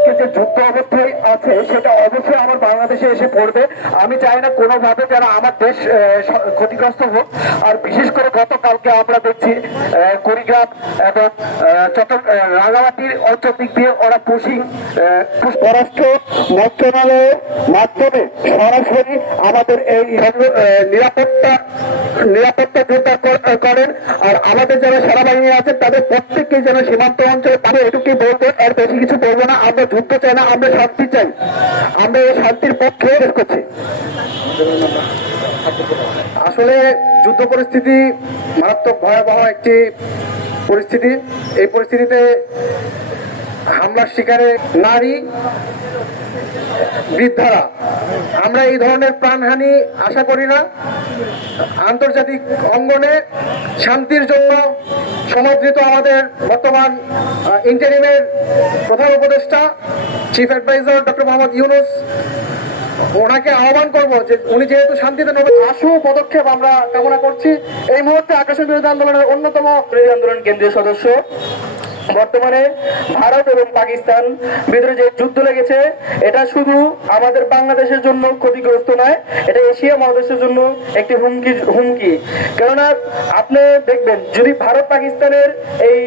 আজকে যে যুদ্ধ অবস্থায় আছে সেটা অবশ্যই আমার বাংলাদেশে এসে পড়বে। আমি চাই না কোনোভাবে যেন আমার দেশ ক্ষতিগ্রস্ত হোক। আর বিশেষ করে গতকালকে আমরা দেখছি কুড়িগ্রাম এবং রাঙামাটির অঞ্চল দিক দিয়ে ওরা পররাষ্ট্র মন্ত্রণালয়ের মাধ্যমে সরাসরি আমাদের এই নিরাপত্তা যোদ্ধা করেন। আর আমাদের যারা সেনাবাহিনী আছেন তাদের প্রত্যেককে যেন সীমান্ত অঞ্চলে আমি এটুকুই বলবো, এর বেশি কিছু বলবো না। আমরা যুদ্ধ চাই না, আমরা শান্তি চাই। আমরা এই শান্তির পক্ষে শেষ করছি। আসলে যুদ্ধ পরিস্থিতি মারাত্মক ভয়াবহ একটি পরিস্থিতি। এই পরিস্থিতিতে হামলার শিকারে নারী, বৃদ্ধারা, আমরা এই ধরনের প্রাণহানি আশা করি না। আন্তর্জাতিক অঙ্গনে শান্তির জন্য সমাদৃত আমাদের বর্তমান ইন্টারিমের প্রধান উপদেষ্টা chief adviser doctor Mohammad Yunus, ওনাকে আহ্বান করবো যে উনি যেহেতু শান্তিতে নেবেন, আশু পদক্ষেপ আমরা কামনা করছি। এই মুহূর্তে আগ্রাসন বিরোধী আন্দোলনের অন্যতম বিরোধী আন্দোলন কেন্দ্রীয় সদস্য, বর্তমানে ভারত এবং পাকিস্তান ভিতরে যে যুদ্ধ লেগেছে এটা শুধু আমাদের বাংলাদেশের জন্য ক্ষতিগ্রস্ত নয়, এটা এশিয়া মহাদেশের জন্য একটি হুমকি। কেননা আপনি দেখবেন যদি ভারত পাকিস্তানের এই